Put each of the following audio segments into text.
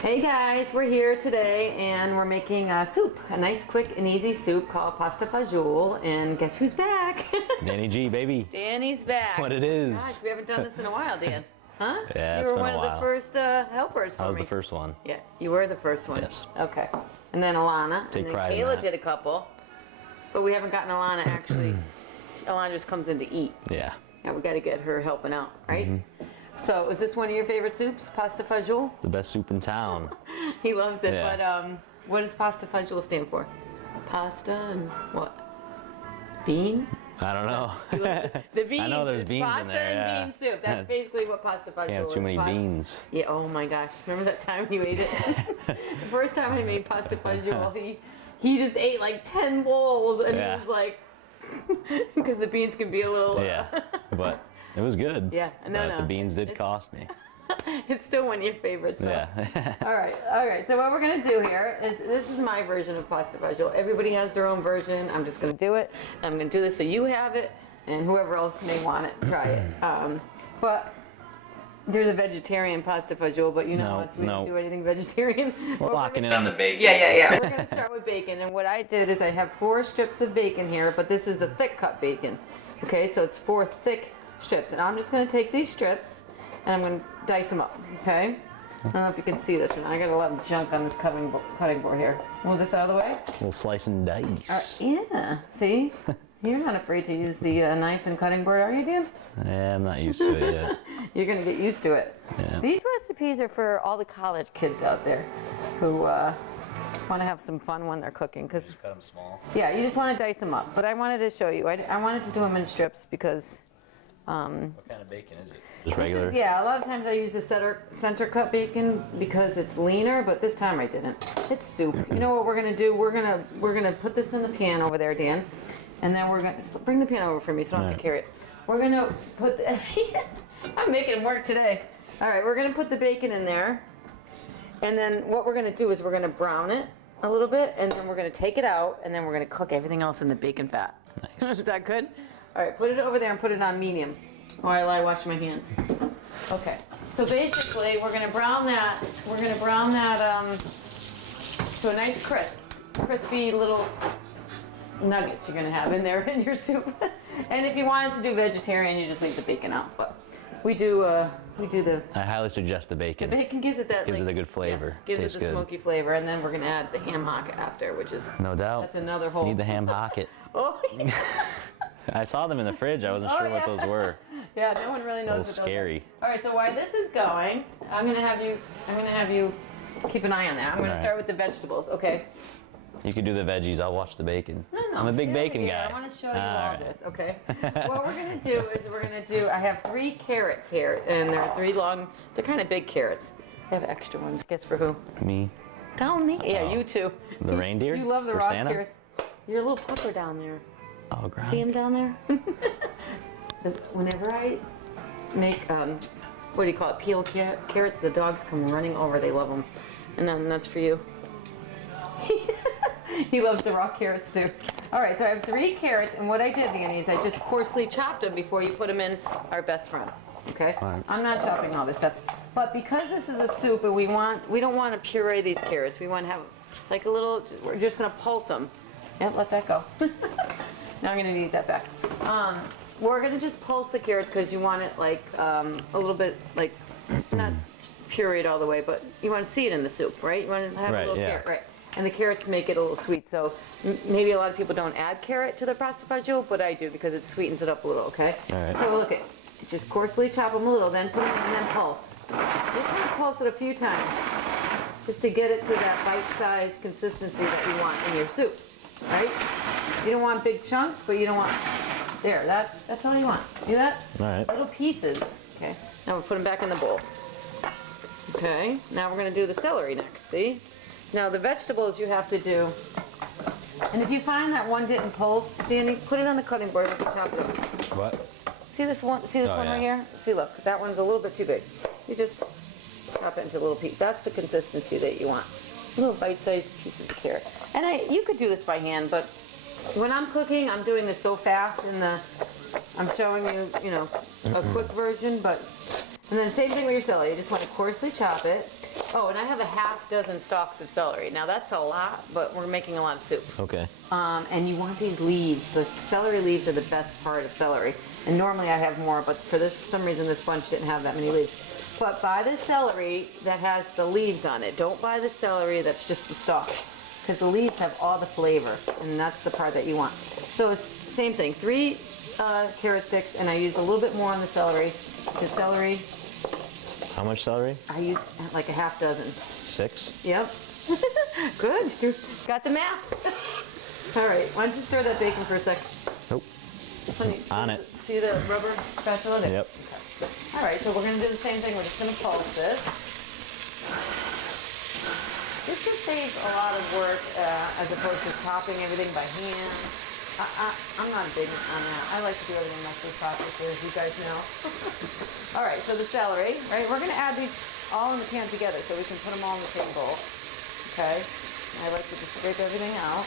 Hey guys, we're here today and we're making a soup, a nice quick and easy soup called pasta fagioli, and guess who's back? Danny G, baby. Danny's back. What it is. Gosh, we haven't done this in a while, Dan. Huh? Yeah, you it's were been one a of the while. first helpers for me. I was the first one. Yeah, you were the first one. Yes. Okay. And then Alana. Take and then pride in Kayla that. did a couple, but we haven't gotten Alana actually. Alana just comes in to eat. Yeah. Yeah, we got to get her helping out, right? So, is this one of your favorite soups, pasta fagioli? The best soup in town. He loves it, Yeah. but what does pasta fagioli stand for? Pasta and what? Bean? I don't know. The beans. I know there's it's beans pasta in there. and Yeah. bean soup. That's basically what pasta fagioli Can't is. have too many Pasta- beans. Yeah. Oh my gosh! Remember that time you ate it? The first time I made pasta fagioli, he just ate like 10 bowls, and Yeah. he was like, because the beans can be a little. Yeah. But it was good. Yeah. No. But the beans did It's- cost me. It's still one of your favorites, though. Yeah. All right. So what we're gonna do here is, this is my version of pasta fagioli. Everybody has their own version. I'm just gonna do it. I'm gonna do this so you have it, and whoever else may want it, try it. But there's a vegetarian pasta fagioli, but you know No, us, we don't no. do anything vegetarian. We're locking it on the bacon. Yeah. We're gonna start with bacon, and what I did is I have 4 strips of bacon here, but this is the thick cut bacon. Okay, so it's 4 thick strips, and I'm just gonna take these strips and I'm gonna dice them up. Okay. I don't know if you can see this, and I got a lot of junk on this cutting board here. Move this out of the way. Little slice and dice. Yeah. See, you're not afraid to use the knife and cutting board, are you, Dan? Yeah, I'm not used to it yet. You're gonna get used to it. Yeah. These recipes are for all the college kids out there who want to have some fun when they're cooking. Cause Cut them small. yeah, you just want to dice them up. But I wanted to show you. I wanted to do them in strips because. What kind of bacon is it? Just This regular? is, yeah, a lot of times I use the center cut bacon because it's leaner, but this time I didn't. It's soup. You know what we're gonna do? We're gonna put this in the pan over there, Dan, and then we're gonna bring the pan over for me so I don't have to carry it. We're gonna put the, I'm making him work today. All right, we're gonna put the bacon in there, and then what we're gonna do is we're gonna brown it a little bit, and then we're gonna take it out, and then we're gonna cook everything else in the bacon fat. Nice. Is that good? All right, put it over there and put it on medium while I wash my hands. Okay, so basically we're gonna brown that. We're gonna brown that to a nice crispy little nuggets you're gonna have in there in your soup. And if you wanted to do vegetarian, you just leave the bacon out. But we do the. I highly suggest the The bacon. bacon gives it that. Gives like, it a good flavor. Yeah, gives Tastes it the good. smoky flavor, and then we're gonna add the ham hock after, which is. No doubt. That's another whole. Need the ham hocket. Oh. I saw them in the fridge. I wasn't sure what those were. Yeah, no one really knows A little what those are. scary. All right, so while this is going, I'm gonna have you keep an eye on that. I'm gonna All right. start with the vegetables. Okay. You can do the veggies. I'll watch the bacon. No. I'm a big stay bacon over here. guy. I want to show you all right. this. Okay. What we're gonna do is I have 3 carrots here, and they're 3 long. They're kind of big carrots. I have extra ones. Guess for who? Me. Down there. Yeah, Oh. you too. The reindeer? You love the For raw Santa? carrots. You're a little pupper down there. Oh, ground. See him down there? Whenever I make, what do you call it, peeled carrots, the dogs come running over. They love them. And then that's for you. He loves the raw carrots too. All right, so I have 3 carrots, and what I did, Danny, is I just coarsely chopped them before you put them in our best friend. Okay? All right. I'm not chopping all this stuff. But because this is a soup and we don't want to puree these carrots. We want to have like a little, we're just going to pulse them. Yep, let that go. Now I'm going to need that back. We're going to just pulse the carrots because you want it like a little bit like, not pureed all the way, but you want to see it in the soup, right? You want to have a Right, little yeah. carrot, right? And the carrots make it a little sweet. So maybe a lot of people don't add carrot to their pasta fagioli, but I do because it sweetens it up a little, okay? All right. So look at, just coarsely chop them a little, then put them in and then pulse. Just want to pulse it a few times just to get it to that bite-sized consistency that you want in your soup, right? You don't want big chunks, but you don't want, there, that's all you want. See that? All right. Little pieces. Okay, now we'll put them back in the bowl. Okay, now we're gonna do the celery next, see? Now the vegetables you have to do, and if you find that one didn't pulse, Danny, put it on the cutting board and we can chop it up. What? See this one Oh, right yeah. here? See, look, that one's a little bit too big. You just chop it into little pieces. That's the consistency that you want. Little bite-sized pieces of carrot. And you could do this by hand, but when I'm cooking, I'm doing this so fast I'm showing you, a quick version, but, and then same thing with your celery. You just want to coarsely chop it. Oh, and I have a half dozen stalks of celery. Now that's a lot, but we're making a lot of soup. Okay. And you want these leaves. The celery leaves are the best part of celery. And normally I have more, but for some reason this bunch didn't have that many leaves. But buy the celery that has the leaves on it. Don't buy the celery that's just the stalk, because the leaves have all the flavor, and that's the part that you want. So it's same thing, 3 carrot sticks, and I use a little bit more on the celery. The celery. How much celery? I use like a half dozen. 6? Yep. Good. Got the math. All right. Why don't you stir that bacon for a sec? Nope. On it. See the rubber spatula there? Yep. Okay. All right. So we're going to do the same thing. We're just going to pulse this. This just saves a lot of work as opposed to chopping everything by hand. I'm not big on that. I like to do everything in my food processor, as you guys know. All right, so the celery, right? We're going to add these all in the pan together so we can put them all in the same bowl. Okay? I like to just scrape everything out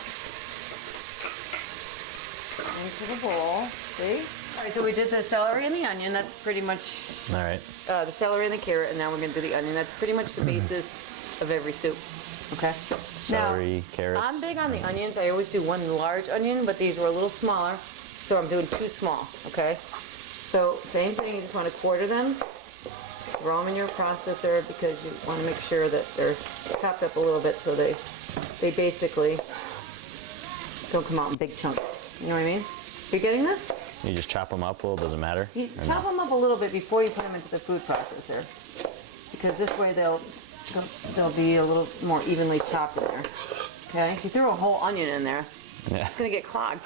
into the bowl. See? All right, so we did the celery and the onion. That's pretty much All right. the celery and the carrot, and now we're going to do the onion. That's pretty much the basis of every soup. Okay? Celery, now, carrots. I'm big on the onions. I always do 1 large onion, but these were a little smaller, so I'm doing 2 small, okay? So same thing, you just want to quarter them, throw them in your processor because you want to make sure that they're chopped up a little bit so they basically don't come out in big chunks. You know what I mean? You getting this? You just chop them up a little, doesn't matter? You chop them up a little bit before you put them into the food processor, because this way they'll be a little more evenly chopped in there. Okay? If you throw a whole onion in there, Yeah. it's going to get clogged.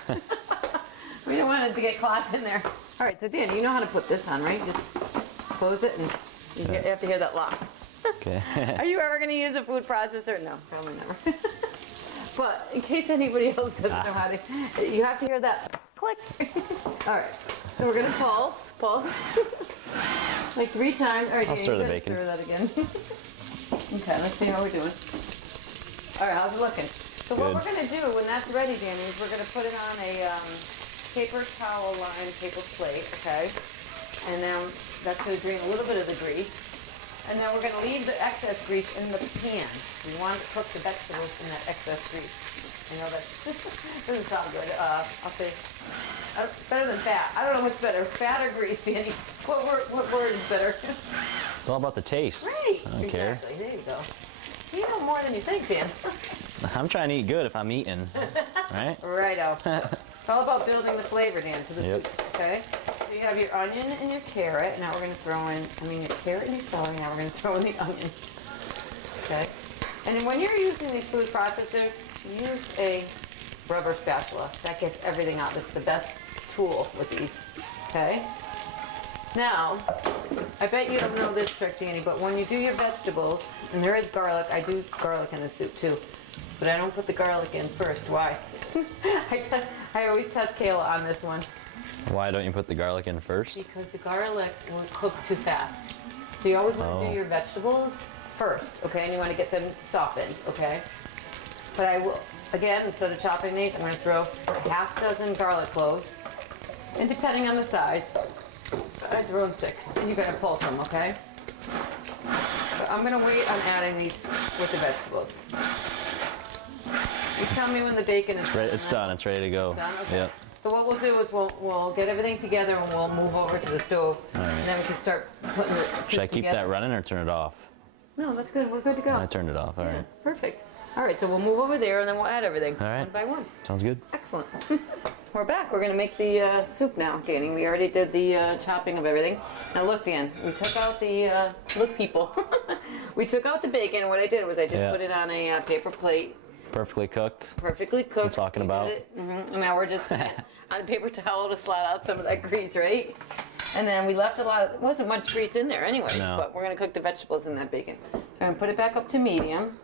We don't want it to get clogged in there. All right, so Dan, you know how to put this on, right? Just close it and you have to hear that lock. Okay. Are you ever going to use a food processor? No, probably never. But in case anybody else doesn't know how to, you have to hear that click. All right, so we're going to pulse. Like 3 times. All right, I'll Dan, stir you the gotta bacon. Stir that again. Okay, let's see how we're doing. All right, how's it looking? So what we're going to do when that's ready, Danny, is we're going to put it on a paper towel lined paper plate, okay? And now that's going to drain a little bit of the grease. And then we're going to leave the excess grease in the pan. We want to cook the vegetables in that excess grease. I know that doesn't sound good. I'll say better than fat. I don't know what's better, fat or grease, Danny. What word is better? It's all about the taste. Right. I don't care. Exactly. There you go. You know more than you think, Dan. I'm trying to eat good if I'm eating, right? Righto. It's all about building the flavor, Dan, to the soup, okay? So you have your onion and your carrot. Now we're going to throw in, your carrot and your celery. Now we're going to throw in the onion, okay? And then when you're using these food processors, use a rubber spatula. That gets everything out. It's the best tool with these, okay? Now, I bet you don't know this trick, Danny, but when you do your vegetables, and there is garlic, I do garlic in the soup too, but I don't put the garlic in first. Why? I always test Kayla on this one. Why don't you put the garlic in first? Because the garlic will cook too fast. So you always want to do your vegetables first, okay? And you want to get them softened, okay? But I will, again, instead of chopping these, I'm going to throw a half dozen garlic cloves, and depending on the size, I threw them 6, and you're going to pulse them, okay? But I'm going to wait on adding these with the vegetables. You tell me when the bacon is Right, it's done. It's ready to go. done. Okay. Yep. So what we'll do is we'll get everything together and we'll move over to the stove, All right. and then we can start putting the soup Should I keep together. that running or turn it off? No, that's good. We're good to go. I turned it off. All Yeah, right. perfect. All right, so we'll move over there and then we'll add everything All right. one by one. Sounds good. Excellent. We're back. We're going to make the soup now, Danny. We already did the chopping of everything. Now look, Dan, we took out the, look people, we took out the bacon. What I did was I just put it on a paper plate. Perfectly cooked. Perfectly cooked. I'm talking about. And now we're just putting it on a paper towel to slide out some of that grease, right? And then we left wasn't much grease in there anyways, No. but we're going to cook the vegetables in that bacon. So I'm going to put it back up to medium.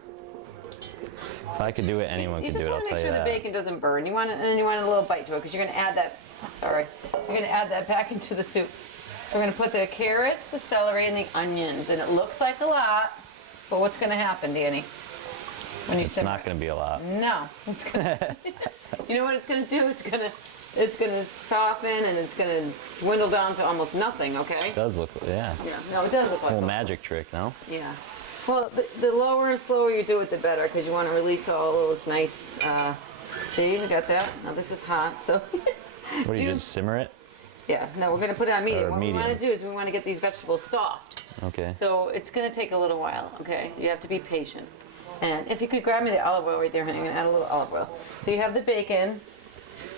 If I could do it, anyone You can just do it. want I'll to tell make you sure the that. bacon doesn't burn. You want it, and then you want a little bite to it because you're going to add that. Sorry, you're going to add that back into the soup. So we're going to put the carrots, the celery, and the onions, and it looks like a lot, but what's going to happen, Danny? When you It's not going to be a lot. No, it's going to. You know what it's going to do? It's going to soften and it's going to dwindle down to almost nothing. Okay. It does look, yeah. Yeah. No, it does look like Whole a magic trick, no? Yeah. Well, the lower and slower you do it, the better, because you want to release all those nice, see, we got that? Now this is hot, so. What do you just simmer it? Yeah, no, we're going to put it on medium. Or What we medium. want to do is we want to get these vegetables soft. Okay. So it's going to take a little while, okay? You have to be patient. And if you could grab me the olive oil right there, honey, I'm going to add a little olive oil. So you have the bacon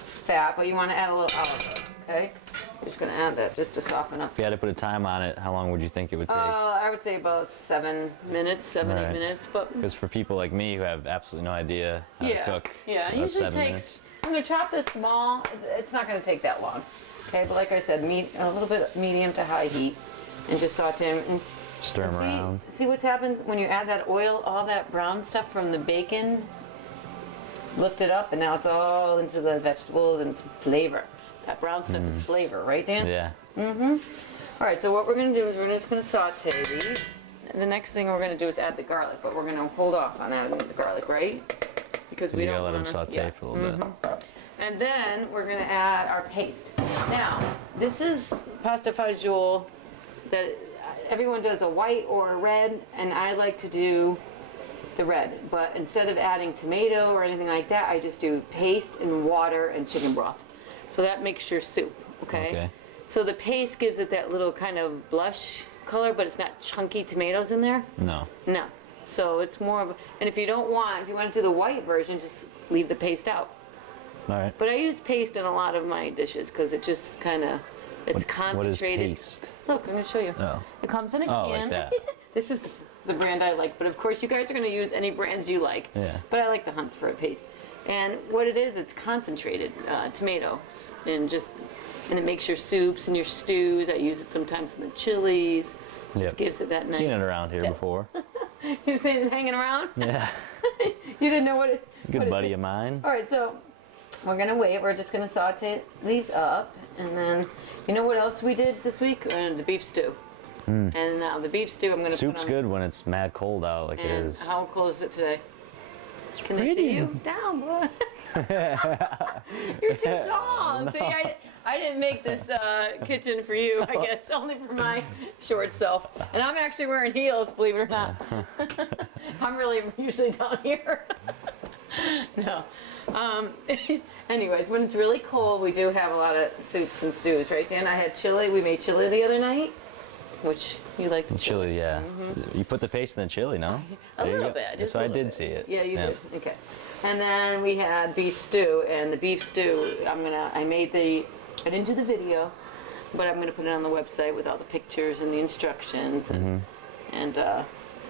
fat, but you want to add a little olive oil, okay? I'm just going to add that just to soften up. If you had to put a time on it, how long would you think it would take? I would say about 7 minutes, 7, 8 minutes. But Because for people like me who have absolutely no idea how to cook, yeah, it about usually 7 takes, minutes. when they're chopped this small, it's not going to take that long. Okay, but like I said, a little bit medium to high heat, and just saute them. And Stir them around. see what's happened when you add that oil, all that brown stuff from the bacon, lift it up, and now it's all into the vegetables and it's flavor. That brown stuff is flavor, right, Dan? Yeah. All right, so what we're going to do is we're just going to saute these. And the next thing we're going to do is add the garlic, but we're going to hold off on adding the garlic, right? Because we don't let want them to saute for a little bit. And then we're going to add our paste. Now, this is pasta fagioli that everyone does a white or a red, and I like to do the red. But instead of adding tomato or anything like that, I just do paste and water and chicken broth. So that makes your soup, okay? So the paste gives it that little kind of blush color, but it's not chunky tomatoes in there. No. No. So it's more of a, and if you want to do the white version, just leave the paste out. All right. But I use paste in a lot of my dishes because it just kind of, it's concentrated. What is paste? Look, I'm going to show you. Oh. It comes in a can. Oh, like that. This is the brand I like, but of course you guys are going to use any brands you like. Yeah. But I like the Hunt's for a paste. And what it is, it's concentrated tomatoes, and it makes your soups and your stews. I use it sometimes in the chilies. Just gives it that nice. Seen it around here before. You've seen it hanging around? Yeah. You didn't know what it. Good buddy of mine. All right, so we're gonna wait. We're just gonna saute these up, and then you know what else we did this week? The beef stew. And now the beef stew, I'm gonna Soup's put on. good when it's mad cold out, like it And is. how cold is it today? Can I pretty. see you? Down, boy. You're too tall. No. See, I didn't make this kitchen for you, I guess, only for my short self. And I'm actually wearing heels, believe it or not. I'm really usually down here. No. Anyways, when it's really cold, we do have a lot of soups and stews, right, Dan? I had chili. We made chili the other night, which you like the Chili, yeah. You put the paste in the chili, no? A There you little go. bit. Just So a I little did bit. see it. Yeah, you did. Okay. And then we had beef stew, and the beef stew, I didn't do the video, but I'm gonna put it on the website with all the pictures and the instructions, and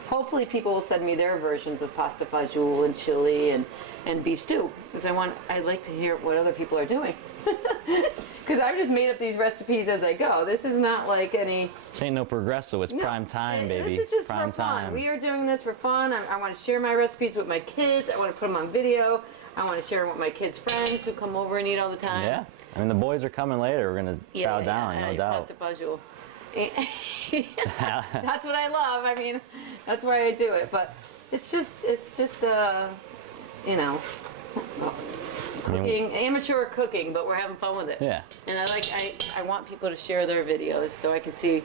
hopefully people will send me their versions of pasta fagioli and chili and beef stew, because I like to hear what other people are doing. Because I've just made up these recipes as I go. This is not like any. This ain't no progresso. It's prime time, baby. This is just prime for fun. time. We are doing this for fun. I want to share my recipes with my kids. I want to put them on video. I want to share them with my kids' friends who come over and eat all the time. Yeah. I mean, the boys are coming later. We're gonna chow down, no doubt. Pasta fagioli. That's what I love. I mean, that's why I do it. But it's just you know, cooking, amateur cooking, but we're having fun with it. Yeah. And I want people to share their videos so I can see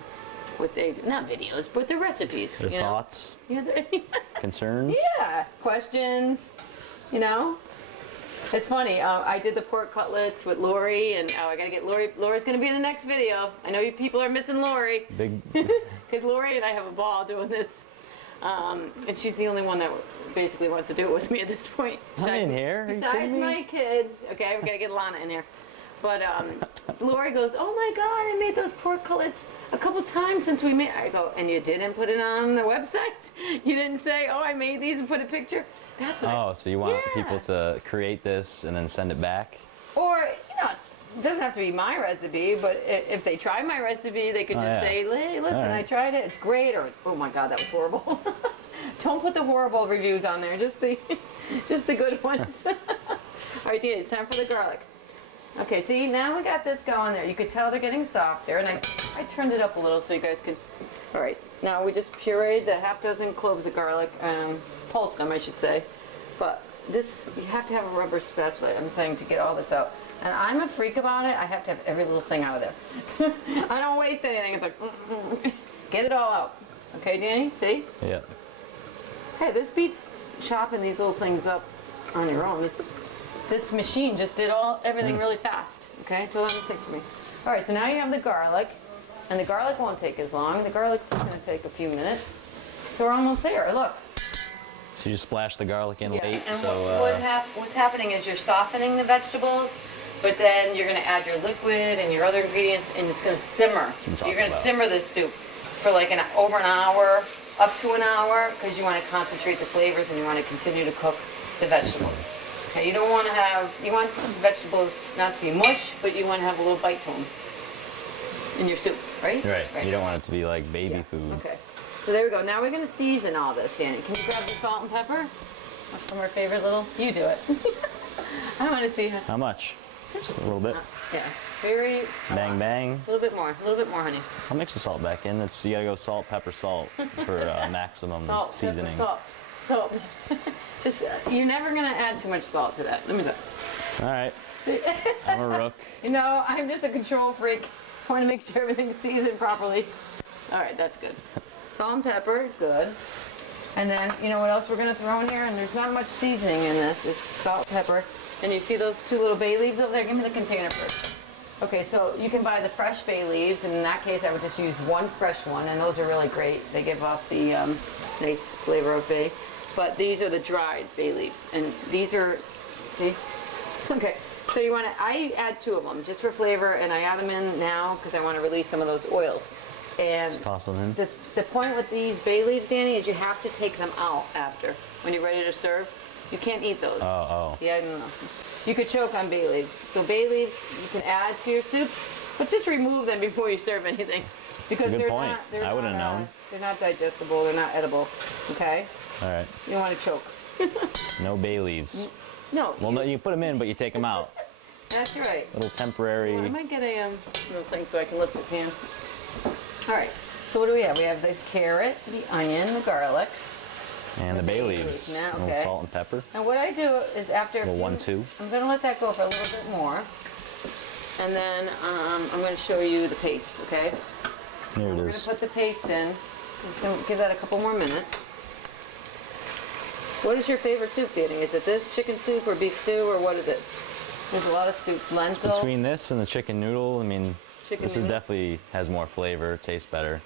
what they do. Not videos, but their recipes. Their you know? thoughts, Yeah, concerns. yeah, questions, you know. It's funny. I did the pork cutlets with Lori, and I gotta get Lori. Lori's gonna be in the next video. I know you people are missing Lori, Big. because Lori and I have a ball doing this, and she's the only one that basically wants to do it with me at this point. I'm in here. Are you Besides kidding me? my kids, okay, we gotta get Lana in here. But Lori goes, "Oh my God, I made those pork cutlets a couple times since we made." I go, "And you didn't put it on the website? You didn't say, oh, I made these and put a picture?" That's what Oh, so you want people to create this and then send it back? Or, you know, it doesn't have to be my recipe, but if they try my recipe, they could just say, "Hey, listen, I tried it, it's great," or, "Oh my God, that was horrible." Don't put the horrible reviews on there, just the good ones. All right, Tina, it's time for the garlic. Okay, see, now we got this going there. You could tell they're getting softer, and I turned it up a little so you guys could. All right, now we just pureed the half dozen cloves of garlic, pulsed them, I should say. But this, you have to have a rubber spatula, I'm saying, to get all this out. And I'm a freak about it. I have to have every little thing out of there. I don't waste anything. It's like, get it all out. Okay, Danny, see? Yeah. Hey, this beats chopping these little things up on your own. This machine just did everything really fast. Okay, so let me take for me. All right, so now you have the garlic, and the garlic won't take as long. The garlic's just gonna take a few minutes. So we're almost there, look. So you just splash the garlic in late, And so... what's happening is you're softening the vegetables, but then you're gonna add your liquid and your other ingredients, and it's gonna simmer. You're gonna simmer this soup for like over an hour, up to an hour, because you wanna concentrate the flavors and you wanna continue to cook the vegetables. Okay, you don't wanna you want the vegetables not to be mush, but you wanna have a little bite to them in your soup, right? Right. You don't want it to be like baby food. Okay. So there we go. Now we're going to season all this, Danny. Can you grab the salt and pepper? From our favorite little... You do it. I want to see how... How much? Just a little bit. Yeah. Very... Bang, bang. A little bit more, honey. I'll mix the salt back in. You gotta go salt, pepper, salt for maximum Salt, seasoning. pepper, salt. Just, you're never going to add too much salt to that. Let me look. All right. I'm a rook. You know, I'm just a control freak. I want to make sure everything's seasoned properly. All right, that's good. Salt and pepper, good. And then, you know what else we're going to throw in here? And there's not much seasoning in this. It's salt, pepper. And you see those 2 little bay leaves over there? Give me the container first. Okay, so you can buy the fresh bay leaves, and in that case, I would just use 1 fresh one, and those are really great. They give off the nice flavor of bay. But these are the dried bay leaves, and these are, see? Okay, so you want to, I add 2 of them just for flavor, and I add them in now because I want to release some of those oils. And just toss them in. The point with these bay leaves, Danny, is you have to take them out after when you're ready to serve. You can't eat those. Oh. Yeah, I don't know. You could choke on bay leaves. So bay leaves you can add to your soup, but just remove them before you serve anything. Because Good point. I wouldn't have known. They're not digestible. They're not edible. Okay? All right. You don't want to choke. No bay leaves. No. Well, no, you put them in, but you take them out. That's right. Little temporary. I might get a little thing so I can lift the pan. All right. So what do we have? We have the carrot, the onion, the garlic. And the bay leaves. Now, A little salt and pepper. And what I do is after... A 1-2. I'm going to let that go for a little bit more. And then I'm going to show you the paste, okay? Here it We're going to put the paste in. I'm just going to give that a couple more minutes. What is your favorite soup, Danny? Is it this chicken soup or beef stew or what is it? There's a lot of soups. Lentil. Between this and the chicken noodle, I mean, this is definitely has more flavor, tastes better.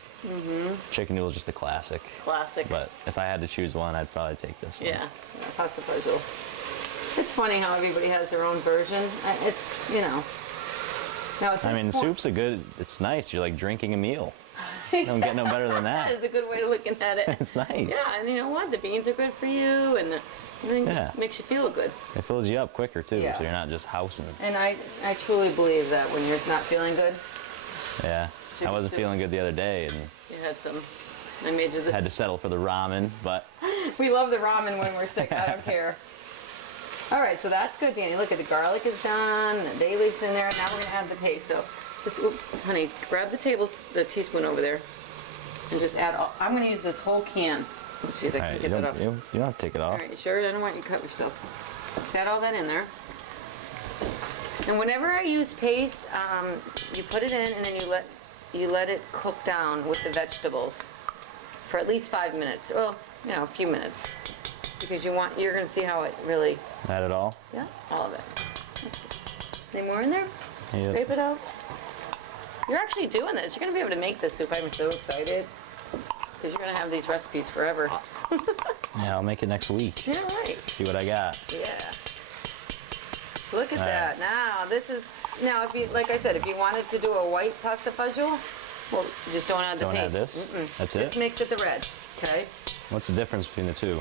Chicken noodle is just a classic. Classic. But if I had to choose one, I'd probably take this one. Yeah, pasta fagioli. It's funny how everybody has their own version. It's, you know. Now, I mean, soup's it's nice. You're like drinking a meal. You don't get no better than that. That is a good way of looking at it. It's nice. Yeah, and you know what? The beans are good for you, and everything makes you feel good. It fills you up quicker, too, Yeah. so you're not just housing. And I truly believe that when you're not feeling good. Yeah. I wasn't feeling good the other day, and you had some. I made you the. Had to settle for the ramen, but. We love the ramen when we're sick. I don't care. All right, so that's good, Danny. Look at the garlic is done. The bay leaves in there. Now we're gonna add the paste. So, just, honey, grab the teaspoon over there, and just add. I'm gonna use this whole can. Jeez, I All right, can't get that off. you don't have to take it off. All right, you sure? I don't want you to cut yourself. Just add all that in there. And whenever I use paste, you put it in and then you let it cook down with the vegetables for at least 5 minutes. Well, you know, a few minutes. Because you're going to see how it really... Add it all? Yeah, all of it. Any more in there? Yep. Scrape it out. You're actually doing this. You're going to be able to make this soup. I'm so excited. Because you're going to have these recipes forever. Yeah, I'll make it next week. Yeah, right. See what I got. Yeah. Look at that. Now, this is... Now, if you, like I said, if you wanted to do a white pasta fagioli, well, you just don't add the paste. Don't add this? That's it? Just mix it the red, okay? What's the difference between the two?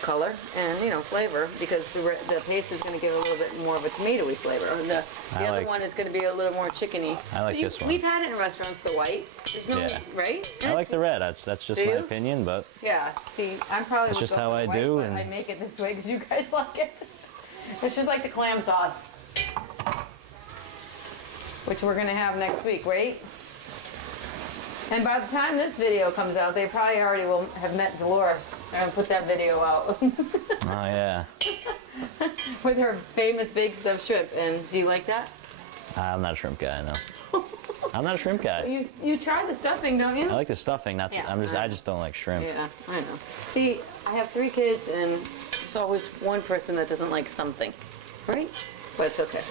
Color and, you know, flavor, because the paste is going to give a little bit more of a tomatoey flavor. The other one is going to be a little more chickeny. I like this one. We've had it in restaurants, the white. There's no, right? And I like the red. That's just my opinion, but... Yeah, see, I'm probably... That's just how I white, do. But I make it this way because you guys like it. It's just like the clam sauce, which we're going to have next week, right? And by the time this video comes out, they probably already will have met Dolores. I'm going to put that video out. Oh, yeah. With her famous big stuffed shrimp. And do you like that? I'm not a shrimp guy, no. I'm not a shrimp guy. You tried the stuffing, don't you? I like the stuffing. Not. Yeah, I just don't like shrimp. Yeah, I know. See, I have 3 kids, and there's always one person that doesn't like something, right? But it's okay.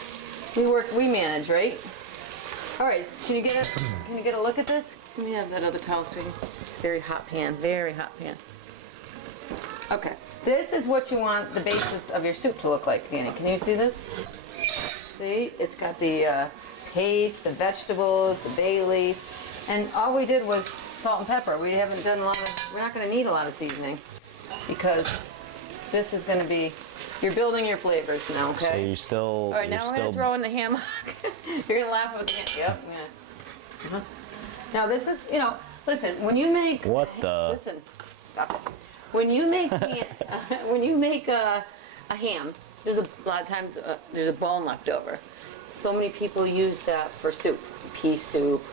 We manage, right? All right, can you get a look at this? Let me have that other towel, sweetie. Very hot pan, very hot pan. Okay, this is what you want the basis of your soup to look like, Danny. Can you see this? See, it's got the paste, the vegetables, the bay leaf, and all we did was salt and pepper. We haven't done we're not going to need a lot of seasoning because this is going to be, you're building your flavors now, okay? So you still. All right, now we're going to throw in the ham hock. You're going to laugh with the ham. Yep, yeah. Now this is, listen, when you make... What the? Listen, stop it. When you make a ham, there's a lot of times there's a bone left over. So many people use that for soup, pea soup.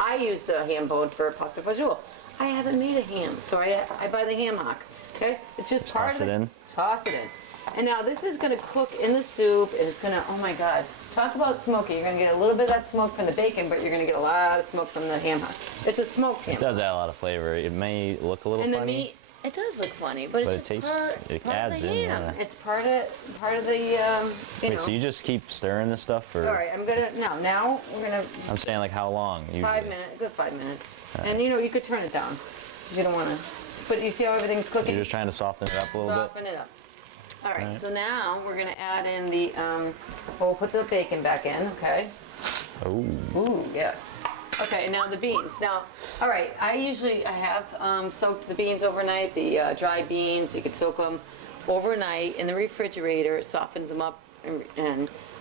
I use the ham bone for pasta fagioli. I haven't made a ham, so I buy the ham hock. Okay, it's just part of it. Toss it in. And now this is going to cook in the soup, and it's going to, oh my God, talk about smoky. You're going to get a little bit of that smoke from the bacon, but you're going to get a lot of smoke from the ham hock. It's a smoked ham. It does add a lot of flavor. It may look a little funny. And the meat, it does look funny, but it's it part of the ham. Yeah. It's part of the, Wait, so you just keep stirring this stuff, or? All right, now we're gonna. I'm saying, like, how long? Usually? 5 minutes, good 5 minutes. Right. And you could turn it down if you don't want to. But you see how everything's cooking? You're just trying to soften it up a little bit? Soften it up. All right, so now we're gonna add in the, we'll put the bacon back in, okay? Oh. Ooh, yes. Okay, now the beans. Now, all right, I have soaked the beans overnight, the dried beans. You could soak them overnight in the refrigerator. It softens them up,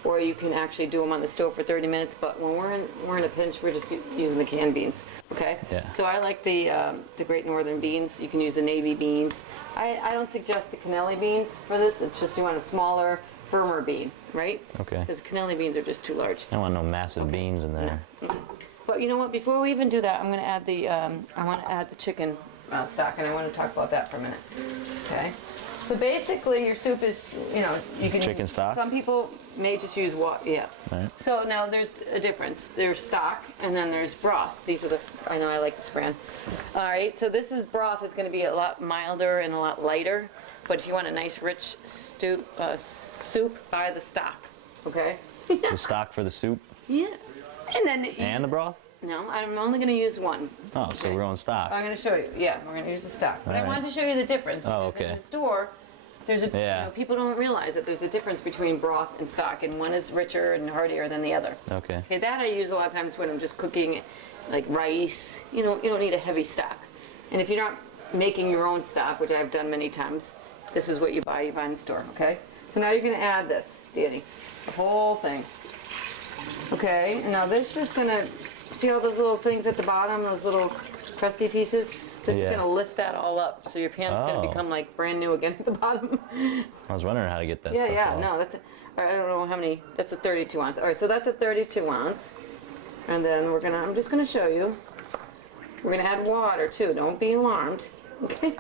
or you can actually do them on the stove for 30 minutes. But when we're in a pinch, we're just using the canned beans. Okay. Yeah. So I like the Great Northern beans. You can use the navy beans. I don't suggest the cannelli beans for this. It's just you want a smaller, firmer bean, right? Okay. Because cannelli beans are just too large. I don't want no massive beans in there. No. But you know what? Before we even do that, I'm going to add the chicken stock, and I want to talk about that for a minute. Okay. So basically, your soup is, you can chicken stock. Some people may just use water. Yeah. Right. So now there's a difference. There's stock, and then there's broth. These are I know I like this brand. All right. So this is broth. It's going to be a lot milder and a lot lighter. But if you want a nice rich soup, buy the stock. Okay. The stock for the soup. Yeah. And then the broth? No, I'm only going to use one. Oh, okay. So we're on stock. I'm going to show you. Yeah, we're going to use the stock. But All I wanted to show you the difference. Oh, okay. In the store, there's people don't realize that there's a difference between broth and stock, and one is richer and heartier than the other. Okay. Okay, that I use a lot of times when I'm just cooking, like rice. You don't need a heavy stock. And if you're not making your own stock, which I've done many times, this is what you buy. You buy in the store. Okay. So now you're going to add this, Danny, the whole thing. Okay, now this is going to, see all those little things at the bottom, those little crusty pieces? This is going to lift that all up, so your pan's going to become like brand new again at the bottom. I was wondering how to get that stuff off. No, I don't know how many, that's a 32 ounce. All right, so that's a 32 ounce. And then I'm just going to show you. We're going to add water too, don't be alarmed. Okay.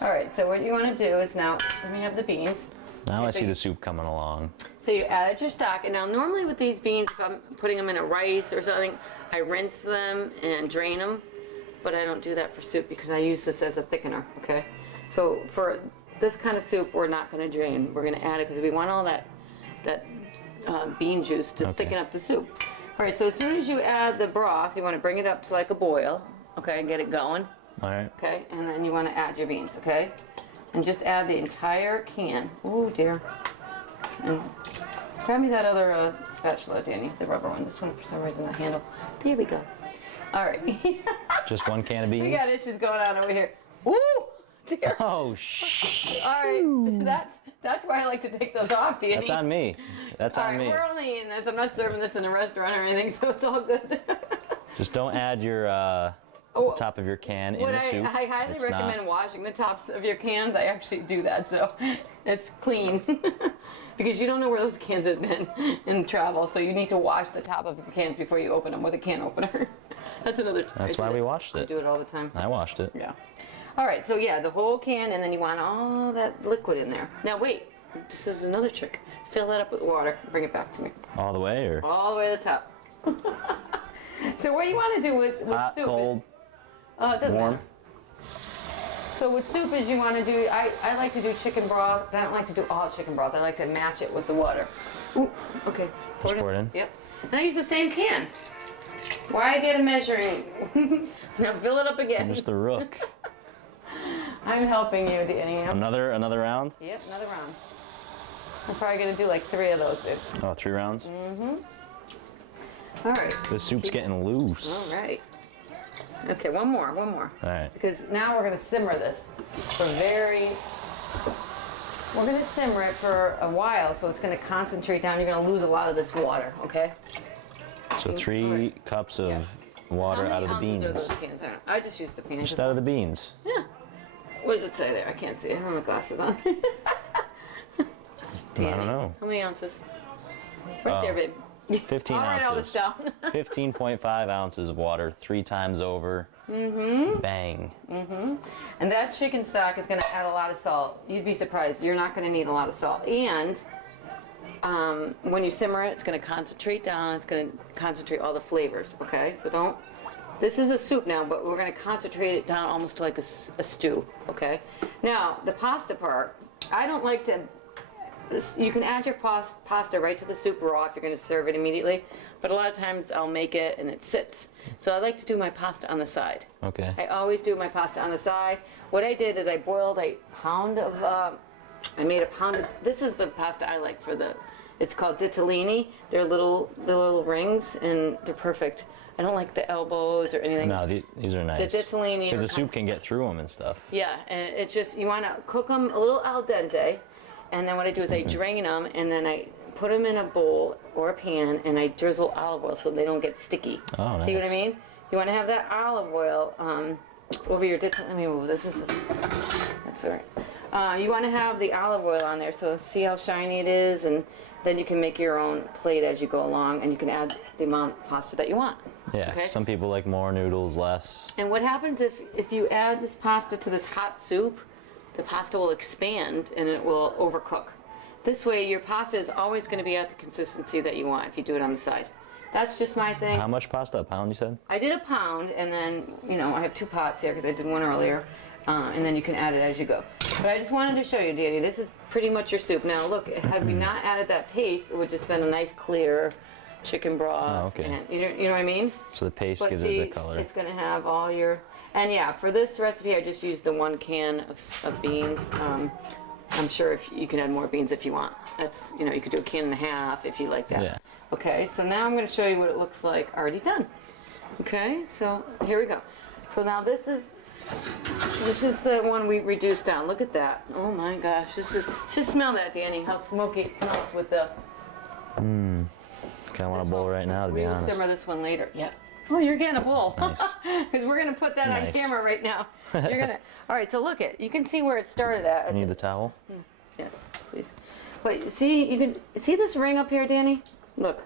All right, so what you want to do is now, let me have the beans. Now I see the soup coming along. So you add your stock, and now normally with these beans, if I'm putting them in a rice or something, I rinse them and drain them, but I don't do that for soup because I use this as a thickener, okay? So for this kind of soup, we're not going to drain. We're going to add it because we want all that bean juice to thicken up the soup. All right, so as soon as you add the broth, you want to bring it up to like a boil, okay, and get it going. All right. Okay, and then you want to add your beans, okay? And just add the entire can. Oh dear. And grab me that other spatula, Danny, the rubber one. This one, for some reason, the handle. Here we go. All right. Just one can of beans? We got issues going on over here. Woo! Dear. Oh, shh. All right. That's why I like to take those off, Danny. That's on me. That's on me. We're only in this. I'm not serving this in a restaurant or anything, so it's all good. Just don't add your top of your can in the soup. I highly recommend washing the tops of your cans. I actually do that, so it's clean. Because you don't know where those cans have been in travel, so you need to wash the top of your cans before you open them with a can opener. That's why we washed it. I do it all the time. I washed it. Yeah. All right, so yeah, the whole can, and then you want all that liquid in there. Now wait, this is another trick. Fill that up with water. Bring it back to me. All the way, or? All the way to the top. So what you want to do with Hot, soup cold, is, it doesn't warm. matter. So with soup is you want to do, I like to do chicken broth, but I don't like to do all chicken broth. I like to match it with the water. Ooh, okay. Just pour it in. Yep. And I use the same can. Why get a measuring? Now fill it up again. I'm just a rook. I'm helping you, Danny. Another round? Yep, another round. I'm probably going to do like 3 of those, dude. Oh, 3 rounds? Mm-hmm. All right. The soup's getting loose. All right. Okay, one more. All right. Because now we're going to simmer this for we're going to simmer it for a while, so it's going to concentrate down. You're going to lose a lot of this water, okay? So 3 cups of water out of the beans. How many ounces are those cans? I just use the pan. Just out of the beans. Yeah. What does it say there? I can't see. I don't have my glasses on. I don't know. How many ounces? Right there, babe. 15 I'll write all this ounces. down. 15.5 ounces of water, 3 times over. Mm-hmm. Bang. Mm-hmm. And that chicken stock is going to add a lot of salt. You'd be surprised. You're not going to need a lot of salt. And when you simmer it, it's going to concentrate down. It's going to concentrate all the flavors, okay? So don't... This is a soup now, but we're going to concentrate it down almost like a stew, okay? Now, the pasta part, I don't like to... You can add your pasta right to the soup raw if you're going to serve it immediately, but a lot of times I'll make it and it sits. So I like to do my pasta on the side. Okay. I always do my pasta on the side. What I did is I boiled a pound of, I made a pound of, this is the pasta I like for the, it's called ditalini. They're little rings and they're perfect. I don't like the elbows or anything. No, these are nice. The ditalini. Because the soup can get through them and stuff. Yeah, and it's just, you want to cook them a little al dente. And then what I do is I drain them, and then I put them in a bowl or a pan, and I drizzle olive oil so they don't get sticky. Oh, nice. See what I mean? You want to have that olive oil over your dish. Let me move this. That's all right. You want to have the olive oil on there, so see how shiny it is, and then you can make your own plate as you go along, and you can add the amount of pasta that you want. Yeah, okay? Some people like more noodles, less. And what happens if you add this pasta to this hot soup, the pasta will expand and it will overcook. This way your pasta is always going to be at the consistency that you want if you do it on the side. That's just my thing. How much pasta? A pound, you said? I did a pound, and then, you know, I have 2 pots here because I did one earlier, and then you can add it as you go. But I just wanted to show you, Danny, this is pretty much your soup. Now look, had we not added that paste, it would just been a nice clear chicken broth. Oh, okay. And, you know what I mean? So the paste But gives see, it the color. it's going to have all your... And yeah, for this recipe, I just used the 1 can of beans. I'm sure if you can add more beans if you want. That's, you know, you could do a can and a half if you like that. Yeah. Okay, so now I'm going to show you what it looks like already done. Okay, so here we go. So now this is the one we reduced down. Look at that. Oh my gosh, just smell that, Danny, how smoky it smells with the... Kind of want a bowl right now, to be honest. We will simmer this one later. Yeah. Oh, you're getting a bowl. Nice. Because we're going to put that on Nice. camera right now. You're going to... All right, so look it. You can see where it started at. I need the towel. Yes, please. Wait, see, you can see this ring up here, Danny? Look.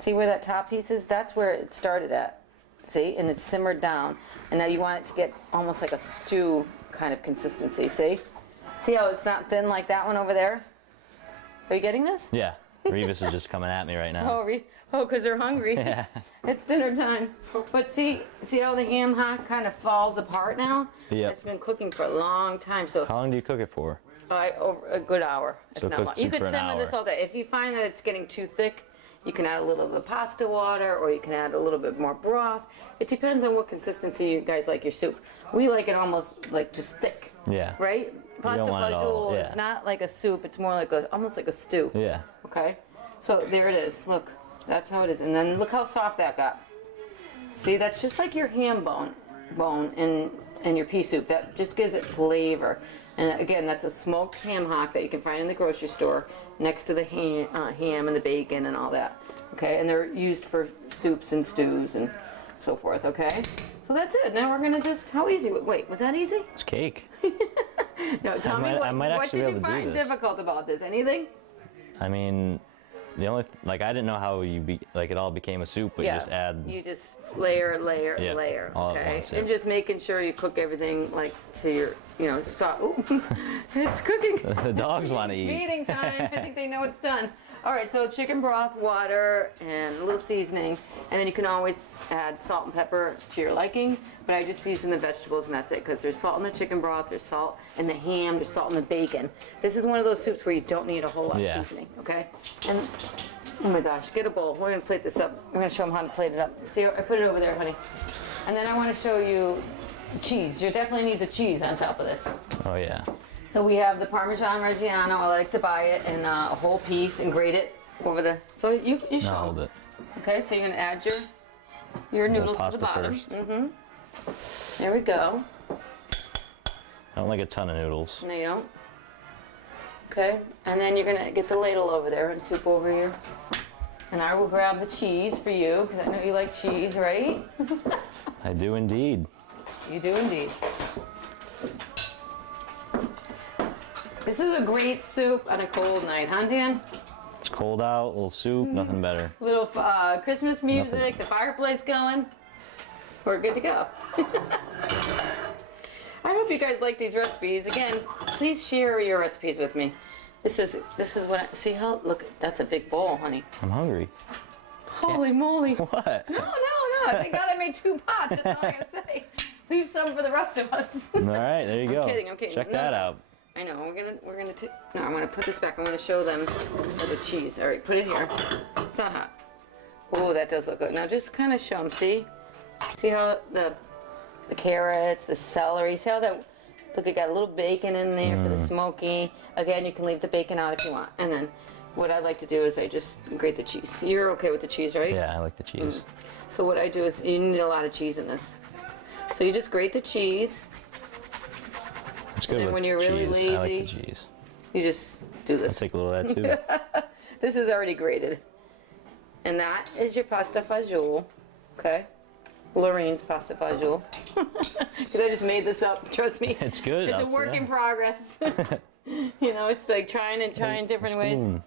See where that top piece is? That's where it started at. See? And it's simmered down. And now you want it to get almost like a stew kind of consistency, see? See how it's not thin like that one over there? Are you getting this? Yeah. Revis is just coming at me right now. Oh, because they're hungry. Yeah. It's dinner time. But see how the ham hock kind of falls apart now? Yep. It's been cooking for a long time. So How long do you cook it for? over a good hour. So if not cook more. soup You could for an simmer this hour. all day. If you find that it's getting too thick, you can add a little of the pasta water, or you can add a little bit more broth. It depends on what consistency you guys like your soup. We like it almost like just thick. Yeah. Right? Pasta don't want it all- fagioli is yeah. not like a soup. It's more like almost like a stew. Yeah. Okay, so there it is. Look, that's how it is. And then look how soft that got. See, that's just like your ham bone in your pea soup. That just gives it flavor. And again, that's a smoked ham hock that you can find in the grocery store next to the ham and the bacon and all that. Okay, and they're used for soups and stews and so forth. Okay, so that's it. Now we're gonna just, how easy? Wait, was that easy? It's cake. No, tell me I might what actually did be you able to do find this. difficult about this? Anything? I mean, the only, like, I didn't know how it all became a soup, but you just add. You just layer, Yeah, layer, all at okay? once, And yeah. just making sure you cook everything like to your you know, ooh, it's cooking. The dogs want to It's eat. feeding time. I think they know it's done. All right, so chicken broth, water, and a little seasoning. And then you can always add salt and pepper to your liking. But I just season the vegetables and that's it. Because there's salt in the chicken broth, there's salt in the ham, there's salt in the bacon. This is one of those soups where you don't need a whole lot of seasoning, okay? And, oh my gosh, get a bowl. We're gonna plate this up. We're gonna show them how to plate it up. See, I put it over there, honey. And then I wanna show you cheese. You definitely need the cheese on top of this. Oh yeah. So we have the Parmesan Reggiano. I like to buy it in a whole piece and grate it over the. So you show. No, hold it. Okay, so you're gonna add your noodles to the bottom. First. There we go. I don't like a ton of noodles. No, you don't. Okay, and then you're gonna get the ladle over there and soup over here. And I will grab the cheese for you because I know you like cheese, right? I do indeed. You do indeed. This is a great soup on a cold night, huh, Dan? It's cold out, a little soup, nothing better. Little Christmas music, the fireplace going. We're good to go. I hope you guys like these recipes. Again, please share your recipes with me. This is what see how look, that's a big bowl, honey. I'm hungry. Holy moly. What? No. Thank God I made 2 pots. That's all I gotta say. Leave some for the rest of us. All right, there you go. I'm kidding. Check No, that no. out. I know, we're gonna take, no, I'm gonna put this back. I'm gonna show them the cheese. All right, put it here. It's not hot. Oh, that does look good. Now just kind of show them, see? See how the carrots, the celery, see how that, look, it got a little bacon in there for the smoky. Again, you can leave the bacon out if you want. And then what I like to do is I just grate the cheese. You're okay with the cheese, right? Yeah, I like the cheese. So what I do is, you need a lot of cheese in this. So you just grate the cheese. It's good And then with when you're really cheese. I like the lazy, cheese. You just do I'll this. take a little of that too. This is already grated. And that is your pasta fagioli, okay? Lorene's pasta fagioli. Because I just made this up, trust me. It's good. It's a work in progress. You know, it's like trying different ways. Spoon.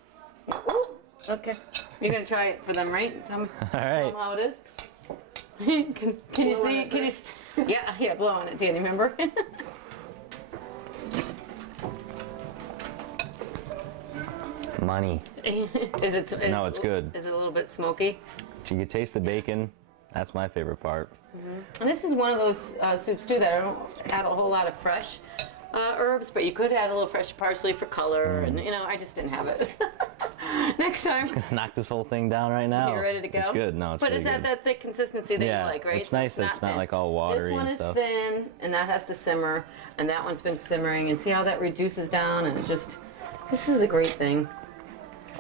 Ooh, okay. You're going to try it for them, right? Tell me, All right. how it is. Can you see? Can you? Yeah, blow on it, Danny, remember? Money. Is it? No, it's good. Is it a little bit smoky? If you can taste the bacon, that's my favorite part. And this is one of those soups too that I don't add a whole lot of fresh herbs, but you could add a little fresh parsley for color, and you know, I just didn't have it. Next time. Knock this whole thing down right now. You're ready to go? It's good. No, it's But really is that good. that thick consistency that Yeah, you like, right? it's nice that it's not thin. like all watery This one and is stuff. thin, and that has to simmer, and that one's been simmering, and see how that reduces down, and just, this is a great thing.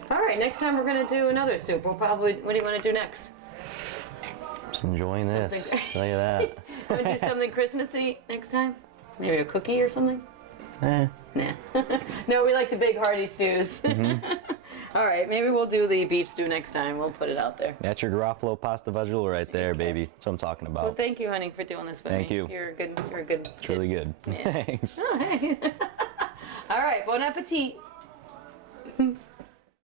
All right, next time we're gonna do another soup. We'll probably, what do you want to do next? Just enjoying this. Something- Tell you that. Want to do something Christmassy next time? Maybe a cookie or something? Eh. Nah. No, we like the big hearty stews. All right, maybe we'll do the beef stew next time. We'll put it out there. That's your Garofalo pasta fagioli right there, baby. That's what I'm talking about. Well, thank you, honey, for doing this with me. Thank you. You're a good It's really good. Yeah. Thanks. Oh, hey. All right, bon appetit.